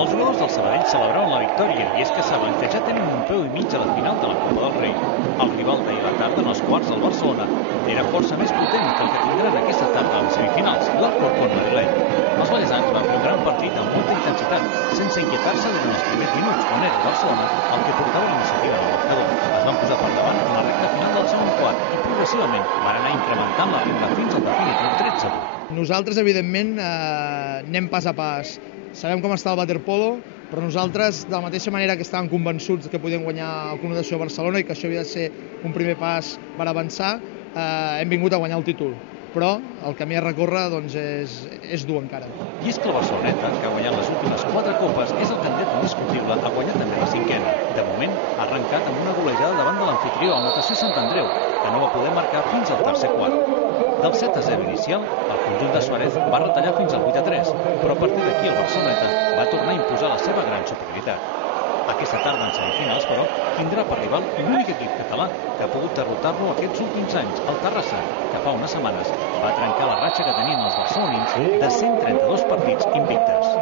Els jugadors del Sabadell celebraven la victòria i és que saben que ja tenen un peu i mig a la final de la Copa del Rei. El rival d'ahir a la tarda en els quarts del Barcelona era força més potent que el que tindran aquesta tarda a les semifinals, l'Alcorcón madrileny. Els ballesans van fer un gran partit amb molta intensitat, sense inquietar-se durant els primers minuts, on era el Barcelona el que portava l'iniciativa del marcador. Es van posar per davant en la recta final del segon quart i progressivament van anar incrementant la ritme fins al definitiu 13-1. Nosaltres, evidentment, anem pas a pas. Sabem com està el waterpolo, però nosaltres, de la mateixa manera que estàvem convençuts que podíem guanyar el Club Natació de Barcelona i que això havia de ser un primer pas per avançar, hem vingut a guanyar el títol. Però el camí a recórrer doncs, és dur encara. I és que el Barceloneta, que ha guanyat les últimes 4 copes, és el candidat indiscutible a guanyar també la cinquena. De moment, ha arrencat amb una golejada davant de l'amfitrió, el Natació Sant Andreu, que no va poder marcar fins al tercer quart. Del 7-0 inicial, el conjunt de Suárez va retallar fins al 8-3, però a partir d'aquí el Barceloneta va tornar a imposar la seva gran superioritat. Aquesta tarda en semifinals, però, tindrà per rival l'únic equip català que ha pogut derrotar-lo aquests últims anys, el Terrassa, que fa unes setmanes va trencar la ratxa que tenien els barcelonins de 132 partits invictes.